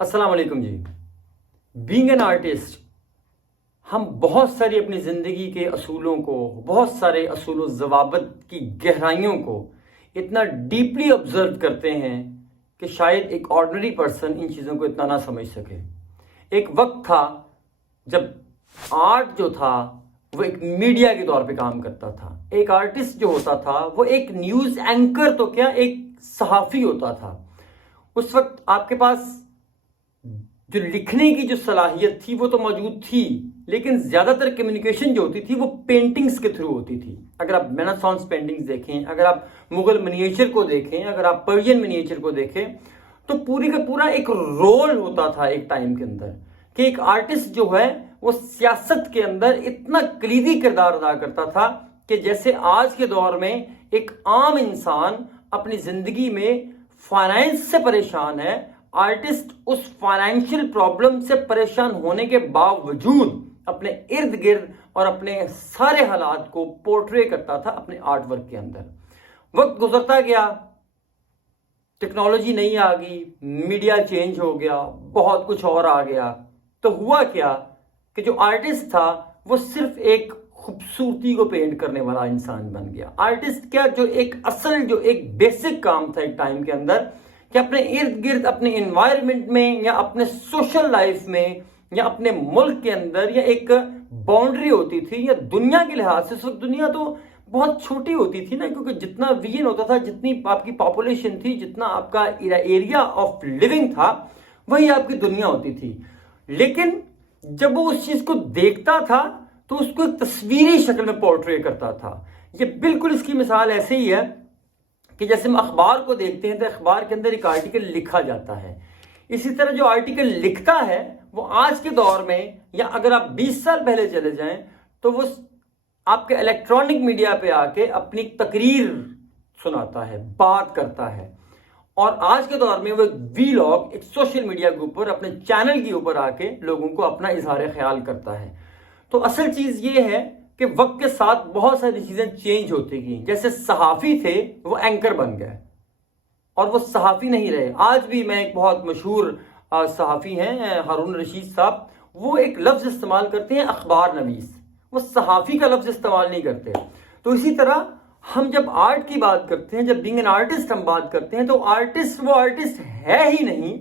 السلام علیکم جی. Being an artist ہم بہت ساری اپنی زندگی کے اصولوں کو، بہت سارے اصول و ضوابط کی گہرائیوں کو اتنا ڈیپلی آبزرو کرتے ہیں کہ شاید ایک آرڈنری پرسن ان چیزوں کو اتنا نہ سمجھ سکے. ایک وقت تھا جب آرٹ جو تھا وہ ایک میڈیا کے طور پہ کام کرتا تھا. ایک آرٹسٹ جو ہوتا تھا وہ ایک نیوز اینکر تو کیا، ایک صحافی ہوتا تھا. اس وقت آپ کے پاس جو لکھنے کی جو صلاحیت تھی وہ تو موجود تھی، لیکن زیادہ تر کمیونیکیشن جو ہوتی تھی وہ پینٹنگز کے تھرو ہوتی تھی. اگر آپ رینیسانس پینٹنگز دیکھیں، اگر آپ مغل منییچر کو دیکھیں، اگر آپ پرشین منییچر کو دیکھیں، تو پوری کا پورا ایک رول ہوتا تھا ایک ٹائم کے اندر کہ ایک آرٹسٹ جو ہے وہ سیاست کے اندر اتنا کلیدی کردار ادا کرتا تھا کہ جیسے آج کے دور میں ایک عام انسان اپنی زندگی میں فائنینس سے پریشان ہے، آرٹسٹ اس فائنینشیل پرابلم سے پریشان ہونے کے باوجود اپنے ارد گرد اور اپنے سارے حالات کو پورٹرے کرتا تھا اپنے آرٹ ورک کے اندر. وقت گزرتا گیا، ٹیکنالوجی نہیں آ گئی، میڈیا چینج ہو گیا، بہت کچھ اور آ گیا. تو ہوا کیا کہ جو آرٹسٹ تھا وہ صرف ایک خوبصورتی کو پینٹ کرنے والا انسان بن گیا. آرٹسٹ کیا، جو ایک اصل جو ایک بیسک کام تھا ایک ٹائم کے اندر کہ اپنے ارد گرد، اپنے انوائرمنٹ میں یا اپنے سوشل لائف میں یا اپنے ملک کے اندر یا ایک باؤنڈری ہوتی تھی یا دنیا کے لحاظ سے. اس وقت دنیا تو بہت چھوٹی ہوتی تھی نا، کیونکہ جتنا ویژن ہوتا تھا، جتنی آپ کی پاپولیشن تھی، جتنا آپ کا ایریا آف لیونگ تھا، وہی آپ کی دنیا ہوتی تھی. لیکن جب وہ اس چیز کو دیکھتا تھا تو اس کو ایک تصویری شکل میں پورٹرے کرتا تھا. یہ بالکل اس کی مثال ایسے ہی ہے کہ جیسے ہم اخبار کو دیکھتے ہیں تو اخبار کے اندر ایک آرٹیکل لکھا جاتا ہے. اسی طرح جو آرٹیکل لکھتا ہے وہ آج کے دور میں، یا اگر آپ 20 سال پہلے چلے جائیں تو وہ آپ کے الیکٹرانک میڈیا پہ آ کے اپنی تقریر سناتا ہے، بات کرتا ہے. اور آج کے دور میں وہ ایک ویلاگ، ایک سوشل میڈیا کے اوپر، اپنے چینل کے اوپر آ کے لوگوں کو اپنا اظہار خیال کرتا ہے. تو اصل چیز یہ ہے کہ وقت کے ساتھ بہت ساری چیزیں چینج ہوتی گئیں. جیسے صحافی تھے وہ اینکر بن گئے اور وہ صحافی نہیں رہے. آج بھی میں ایک بہت مشہور صحافی ہیں ہارون رشید صاحب، وہ ایک لفظ استعمال کرتے ہیں اخبار نویس، وہ صحافی کا لفظ استعمال نہیں کرتے. تو اسی طرح ہم جب آرٹ کی بات کرتے ہیں، جب بینگ این آرٹسٹ ہم بات کرتے ہیں، تو آرٹسٹ وہ آرٹسٹ ہے ہی نہیں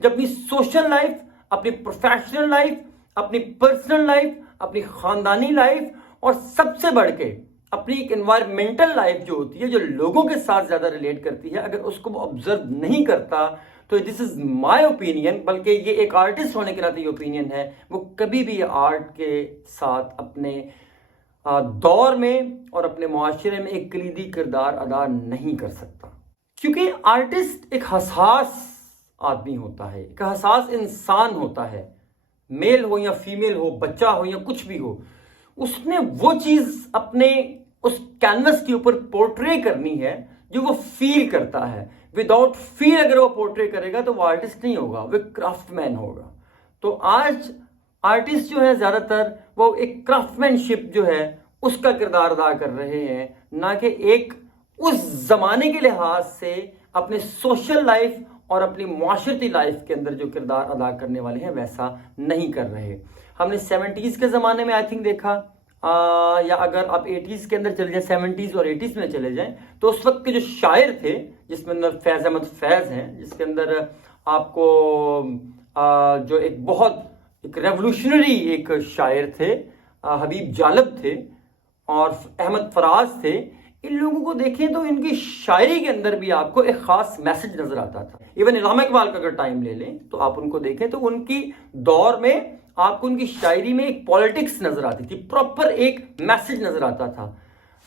جب اپنی سوشل لائف، اپنی پروفیشنل لائف، اپنی پرسنل لائف، اپنی خاندانی لائف اور سب سے بڑھ کے اپنی ایک انوائرمنٹل لائف جو ہوتی ہے، جو لوگوں کے ساتھ زیادہ ریلیٹ کرتی ہے، اگر اس کو وہ آبزرو نہیں کرتا تو دس از مائی اوپینین، بلکہ یہ ایک آرٹسٹ ہونے کے ناطے یہ اوپینین ہے، وہ کبھی بھی آرٹ کے ساتھ اپنے دور میں اور اپنے معاشرے میں ایک کلیدی کردار ادا نہیں کر سکتا. کیونکہ آرٹسٹ ایک حساس آدمی ہوتا ہے، ایک حساس انسان ہوتا ہے، میل ہو یا فیمیل ہو، بچہ ہو یا کچھ بھی ہو. اس نے وہ چیز اپنے اس کینوس کے اوپر پورٹرے کرنی ہے جو وہ فیل کرتا ہے. وداؤٹ فیل اگر وہ پورٹرے کرے گا تو وہ آرٹسٹ نہیں ہوگا، وہ کرافٹ مین ہوگا. تو آج آرٹسٹ جو ہے زیادہ تر وہ ایک کرافٹ مین شپ جو ہے اس کا کردار ادا کر رہے ہیں، نہ کہ ایک اس زمانے کے لحاظ سے اپنے سوشل لائف اور اپنی معاشرتی لائف کے اندر جو کردار ادا کرنے والے ہیں ویسا نہیں کر رہے. ہم نے 70s کے زمانے میں آئی تھنک دیکھا، یا اگر آپ 80s کے اندر چلے جائیں، 70s اور 80s میں چلے جائیں، تو اس وقت کے جو شاعر تھے، جس میں اندر فیض احمد فیض ہیں، جس کے اندر آپ کو جو ایک بہت ایک ریولوشنری ایک شاعر تھے، حبیب جالب تھے اور احمد فراز تھے. ان لوگوں کو دیکھیں تو ان کی شاعری کے اندر بھی آپ کو ایک خاص میسج نظر آتا تھا. ایون علامہ اقبال کا اگر ٹائم لے لیں تو آپ ان کو دیکھیں تو ان کی دور میں آپ کو ان کی شاعری میں ایک پالیٹکس نظر آتی تھی، پراپر ایک میسج نظر آتا تھا.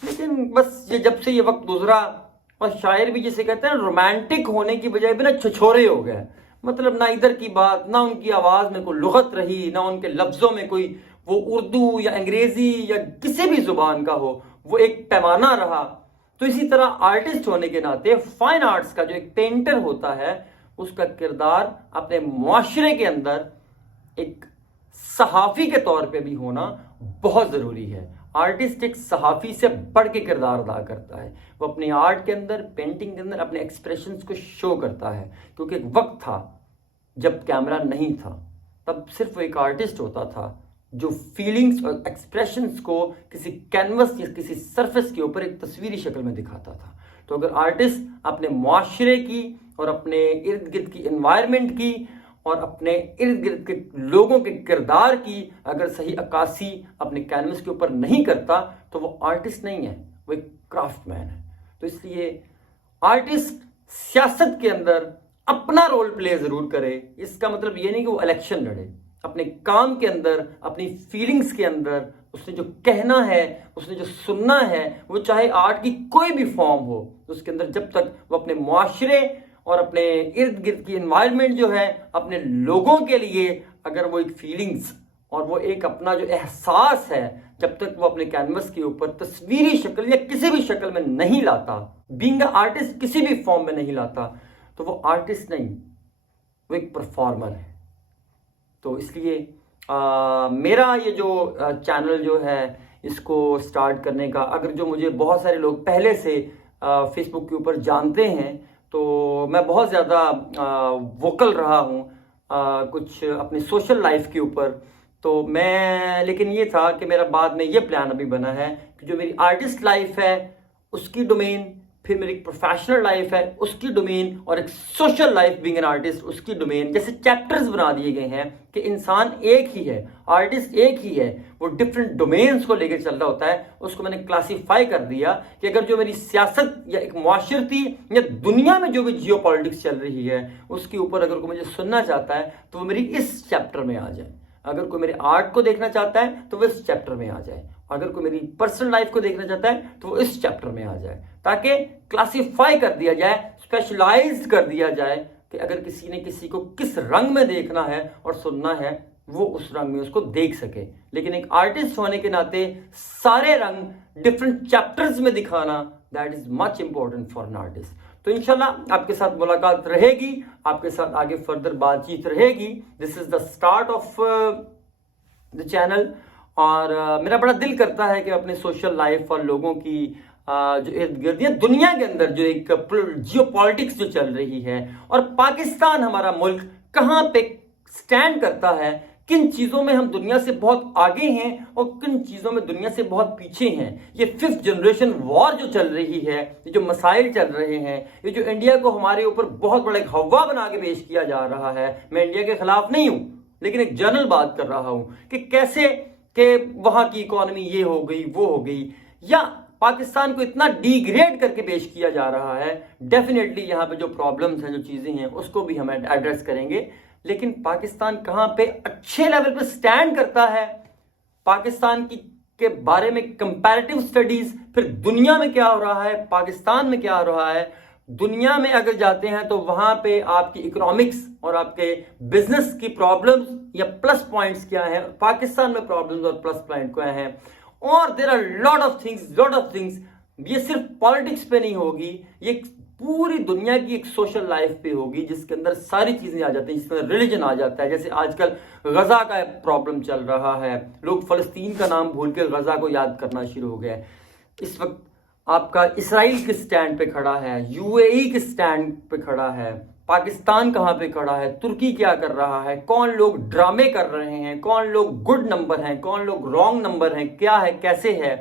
لیکن بس یہ جب سے یہ وقت گزرا اور شاعر بھی جسے کہتے ہیں رومانٹک ہونے کی بجائے بھی نا چھچورے ہو گئے. مطلب نہ ادھر کی بات، نہ ان کی آواز میں کوئی لغت رہی، نہ ان کے لفظوں میں کوئی وہ اردو یا انگریزی یا کسی بھی زبان کا ہو وہ ایک پیمانہ رہا. تو اسی طرح آرٹسٹ ہونے کے ناطے فائن آرٹس کا جو ایک پینٹر ہوتا ہے اس کا کردار اپنے معاشرے کے اندر ایک صحافی کے طور پہ بھی ہونا بہت ضروری ہے. آرٹسٹ ایک صحافی سے بڑھ کے کردار ادا کرتا ہے. وہ اپنی آرٹ کے اندر، پینٹنگ کے اندر اپنے ایکسپریشنز کو شو کرتا ہے. کیونکہ ایک وقت تھا جب کیمرہ نہیں تھا تب صرف ایک آرٹسٹ ہوتا تھا جو فیلنگز اور ایکسپریشنز کو کسی کینوس یا کسی سرفیس کے اوپر ایک تصویری شکل میں دکھاتا تھا. تو اگر آرٹسٹ اپنے معاشرے کی اور اپنے ارد گرد کی انوائرمنٹ کی اور اپنے ارد گرد کے لوگوں کے کردار کی اگر صحیح عکاسی اپنے کینوس کے اوپر نہیں کرتا تو وہ آرٹسٹ نہیں ہے, وہ ایک کرافٹ مین ہے. تو اس لیے آرٹسٹ سیاست کے اندر اپنا رول پلے ضرور کرے. اس کا مطلب یہ نہیں کہ وہ الیکشن لڑے. اپنے کام کے اندر, اپنی فیلنگز کے اندر اس نے جو کہنا ہے, اس نے جو سننا ہے, وہ چاہے آرٹ کی کوئی بھی فارم ہو, اس کے اندر جب تک وہ اپنے معاشرے اور اپنے ارد گرد کی انوائرمنٹ جو ہے, اپنے لوگوں کے لیے اگر وہ ایک فیلنگز اور وہ ایک اپنا جو احساس ہے, جب تک وہ اپنے کینوس کے اوپر تصویری شکل یا کسی بھی شکل میں نہیں لاتا, بینگ اے آرٹسٹ کسی بھی فارم میں نہیں لاتا, تو وہ آرٹسٹ نہیں, وہ ایک پرفارمر ہے. تو اس لیے میرا یہ جو چینل جو ہے اس کو سٹارٹ کرنے کا, اگر جو مجھے بہت سارے لوگ پہلے سے فیس بک کے اوپر جانتے ہیں تو میں بہت زیادہ ووکل رہا ہوں کچھ اپنی سوشل لائف کے اوپر. تو میں لیکن یہ تھا کہ میرا بعد میں یہ پلان ابھی بنا ہے کہ جو میری آرٹسٹ لائف ہے اس کی ڈومین, پھر میری پروفیشنل لائف ہے اس کی ڈومین, اور ایک social life being an artist اس کی ڈومین, جیسے چیپٹرز بنا دیے گئے ہیں کہ انسان ایک ہی ہے, آرٹسٹ ایک ہی ہے, وہ ڈفرینٹ ڈومینز کو لے کے چل رہا ہوتا ہے. اس کو میں نے کلاسیفائی کر دیا کہ اگر جو میری سیاست یا ایک معاشرتی یا دنیا میں جو بھی جیو پالیٹکس چل رہی ہے اس کے اوپر اگر کوئی مجھے سننا چاہتا ہے تو وہ میری اس چیپٹر میں آ جائے. اگر کوئی میرے آرٹ کو دیکھنا چاہتا ہے تو وہ اس چیپٹر میں آ جائے. اگر کوئی میری پرسنل لائف کو دیکھنا چاہتا ہے تو وہ اس چیپٹر میں آ جائے, تاکہ کلاسیفائی کر دیا جائے, اسپیشلائز کر دیا جائے کہ اگر کسی نے کسی کو کس رنگ میں دیکھنا ہے اور سننا ہے وہ اس رنگ میں اس کو دیکھ سکے. لیکن ایک آرٹسٹ ہونے کے ناطے سارے رنگ ڈفرینٹ چیپٹرز میں دکھانا, that is much important for an artist. تو انشاءاللہ آپ کے ساتھ ملاقات رہے گی, آپ کے ساتھ آگے فردر بات چیت رہے گی. This is the start of the channel. اور میرا بڑا دل کرتا ہے کہ اپنے سوشل لائف اور لوگوں کی جو ارد گرد دنیا کے اندر جو ایک جیو پالیٹکس جو چل رہی ہے, اور پاکستان ہمارا ملک کہاں پہ سٹینڈ کرتا ہے, کن چیزوں میں ہم دنیا سے بہت آگے ہیں اور کن چیزوں میں دنیا سے بہت پیچھے ہیں. یہ 5th جنریشن وار جو چل رہی ہے, یہ جو مسائل چل رہے ہیں, یہ جو انڈیا کو ہمارے اوپر بہت بڑا ایک ہوا بنا کے پیش کیا جا رہا ہے. میں انڈیا کے خلاف نہیں ہوں, لیکن ایک جنرل بات کر رہا ہوں کہ کیسے کہ وہاں کی اکانومی یہ ہو گئی وہ ہو گئی, یا پاکستان کو اتنا ڈی گریڈ کر کے پیش کیا جا رہا ہے. ڈیفینیٹلی یہاں پہ جو پرابلمز ہیں, جو چیزیں ہیں, اس کو بھی ہم ایڈریس کریں گے. لیکن پاکستان کہاں پہ اچھے لیول پہ سٹینڈ کرتا ہے, پاکستان کی کے بارے میں کمپیریٹیو سٹڈیز, پھر دنیا میں کیا ہو رہا ہے, پاکستان میں کیا ہو رہا ہے. دنیا میں اگر جاتے ہیں تو وہاں پہ آپ کی اکنامکس اور آپ کے بزنس کی پرابلمز یا پلس پوائنٹس کیا ہیں, پاکستان میں پرابلمز اور پلس پوائنٹ کیا ہیں. اور there are lot of things. یہ صرف پالیٹکس پہ نہیں ہوگی, یہ پوری دنیا کی ایک سوشل لائف پہ ہوگی جس کے اندر ساری چیزیں آ جاتی ہیں, جس میں ریلیجن آ جاتا ہے. جیسے آج کل غزہ کا پرابلم چل رہا ہے, لوگ فلسطین کا نام بھول کے غزہ کو یاد کرنا شروع ہو گئے. اس وقت آپ کا اسرائیل کس سٹینڈ پہ کھڑا ہے, یو اے ای کس سٹینڈ پہ کھڑا ہے, پاکستان کہاں پہ کھڑا ہے, ترکی کیا کر رہا ہے, کون لوگ ڈرامے کر رہے ہیں, کون لوگ گڈ نمبر ہیں, کون لوگ رانگ نمبر ہیں, کیا ہے کیسے ہے.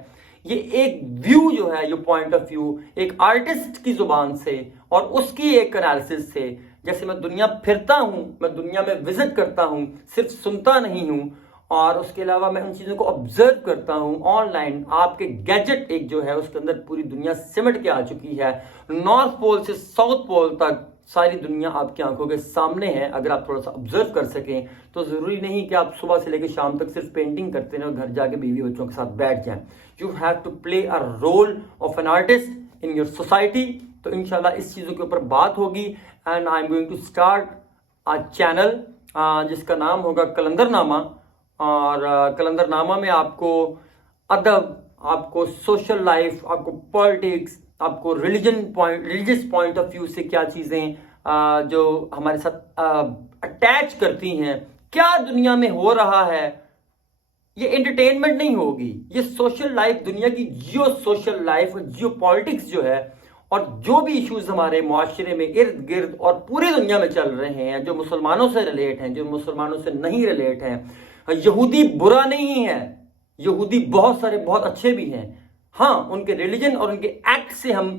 یہ ایک ویو جو ہے, یہ پوائنٹ آف ویو ایک آرٹسٹ کی زبان سے اور اس کی ایک انالیسس سے. جیسے میں دنیا پھرتا ہوں, میں دنیا میں وزٹ کرتا ہوں, صرف سنتا نہیں ہوں, اور اس کے علاوہ میں ان چیزوں کو آبزرو کرتا ہوں آن لائن. آپ کے گیجٹ ایک جو ہے اس کے اندر پوری دنیا سمٹ کے آ چکی ہے, نارتھ پول سے ساؤتھ پول تک ساری دنیا آپ کی آنکھوں کے سامنے ہے. اگر آپ تھوڑا سا آبزرو کر سکیں تو ضروری نہیں کہ آپ صبح سے لے کے شام تک صرف پینٹنگ کرتے رہیں اور گھر جا کے بیوی بچوں کے ساتھ بیٹھ جائیں. You have to play a role of an artist in your society. تو انشاءاللہ اس چیزوں کے اوپر بات ہوگی, and I am going to start a channel جس کا نام ہوگا کلندر نامہ. اور کلندر نامہ میں آپ کو ادب, آپ کو سوشل لائف, آپ کو پالیٹکس, آپ کو ریلیجس پوائنٹ آف ویو سے کیا چیزیں جو ہمارے ساتھ اٹیچ کرتی ہیں, کیا دنیا میں ہو رہا ہے. یہ انٹرٹینمنٹ نہیں ہوگی, یہ سوشل لائف, دنیا کی geo social life, geo politics جو ہے, اور جو بھی ایشوز ہمارے معاشرے میں ارد گرد اور پوری دنیا میں چل رہے ہیں، جو مسلمانوں سے ریلیٹ ہیں، جو مسلمانوں سے نہیں ریلیٹ ہیں، یہودی برا نہیں ہے، یہودی بہت سارے بہت اچھے بھی ہیں، ہاں ان کے ریلیجن اور ان کے ایکٹ سے ہم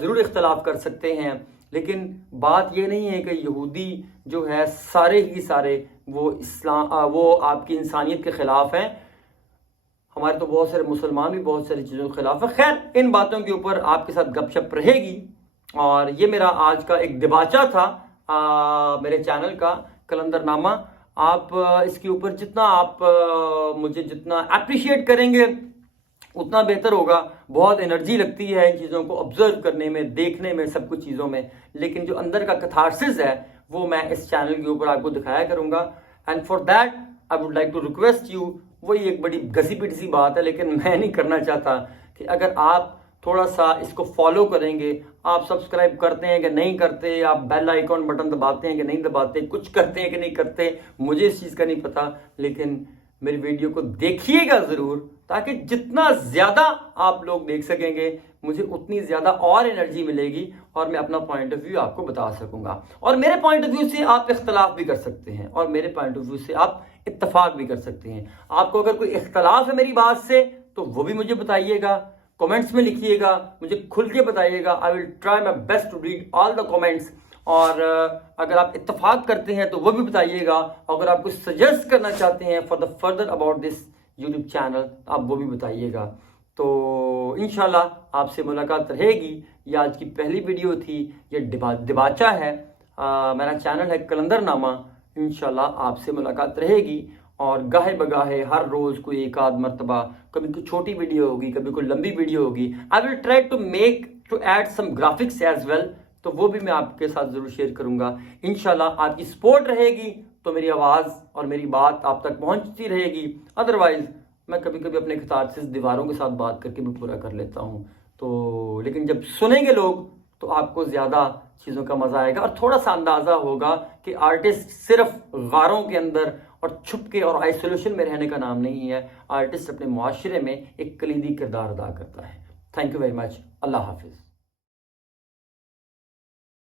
ضرور اختلاف کر سکتے ہیں، لیکن بات یہ نہیں ہے کہ یہودی جو ہے سارے ہی سارے وہ آپ کی انسانیت کے خلاف ہیں۔ ہمارے تو بہت سارے مسلمان بھی بہت ساری چیزوں کے خلاف ہیں۔ خیر، ان باتوں کے اوپر آپ کے ساتھ گپ شپ رہے گی، اور یہ میرا آج کا ایک دباچہ تھا میرے چینل کا کلندر نامہ۔ آپ اس کے اوپر جتنا آپ مجھے جتنا اپریشیٹ کریں گے اتنا بہتر ہوگا۔ بہت انرجی لگتی ہے ان چیزوں کو آبزرو کرنے میں، دیکھنے میں، سب کچھ چیزوں میں، لیکن جو اندر کا کتھارسس ہے وہ میں اس چینل کے اوپر آپ کو دکھایا کروں گا۔ And for that I would like to request you, وہی ایک بڑی گھسی پیٹی سی بات ہے، لیکن میں نہیں کرنا چاہتا کہ اگر آپ تھوڑا سا اس کو فالو کریں گے، آپ سبسکرائب کرتے ہیں کہ نہیں کرتے، آپ بیل آئیکن بٹن دباتے ہیں کہ نہیں دباتے، کچھ کرتے ہیں کہ نہیں کرتے، مجھے اس چیز کا نہیں پتا، لیکن میری ویڈیو کو دیکھیے گا ضرور، تاکہ جتنا زیادہ آپ لوگ دیکھ سکیں گے مجھے اتنی زیادہ اور انرجی ملے گی، اور میں اپنا پوائنٹ آف ویو آپ کو بتا سکوں گا۔ اور میرے پوائنٹ آف ویو سے آپ اختلاف بھی کر سکتے ہیں، اور میرے پوائنٹ آف ویو سے آپ اتفاق بھی کر سکتے ہیں۔ آپ کو اگر کوئی اختلاف ہے میری بات سے تو وہ بھی مجھے بتائیے گا، کمنٹس میں لکھیے گا، مجھے کھل کے بتائیے گا۔ I will try my best to read all the comments, اور اگر آپ اتفاق کرتے ہیں تو وہ بھی بتائیے گا، اگر آپ کچھ سجیسٹ کرنا چاہتے ہیں for the further about this YouTube channel آپ وہ بھی بتائیے گا۔ تو انشاءاللہ آپ سے ملاقات رہے گی۔ یہ آج کی پہلی ویڈیو تھی، یہ دباچہ ہے، میرا چینل ہے کلندر نامہ۔ انشاءاللہ آپ سے ملاقات رہے گی، اور گاہے بگاہے ہر روز کوئی ایک آدھ مرتبہ، کبھی کوئی چھوٹی ویڈیو ہوگی، کبھی کوئی لمبی ویڈیو ہوگی۔ I will try to add some graphics as well, تو وہ بھی میں آپ کے ساتھ ضرور شیئر کروں گا۔ انشاءاللہ آپ کی سپورٹ رہے گی تو میری آواز اور میری بات آپ تک پہنچتی رہے گی، ادروائز میں کبھی کبھی اپنے کتھارسس دیواروں کے ساتھ بات کر کے بھی پورا کر لیتا ہوں، تو لیکن جب سنیں گے لوگ تو آپ کو زیادہ چیزوں کا مزہ آئے گا، اور تھوڑا سا اندازہ ہوگا کہ آرٹسٹ صرف غاروں کے اندر اور چھپ کے اور آئسولیشن میں رہنے کا نام نہیں ہے۔ آرٹسٹ اپنے معاشرے میں ایک کلیدی کردار ادا کرتا ہے۔ Thank you very much. اللہ حافظ۔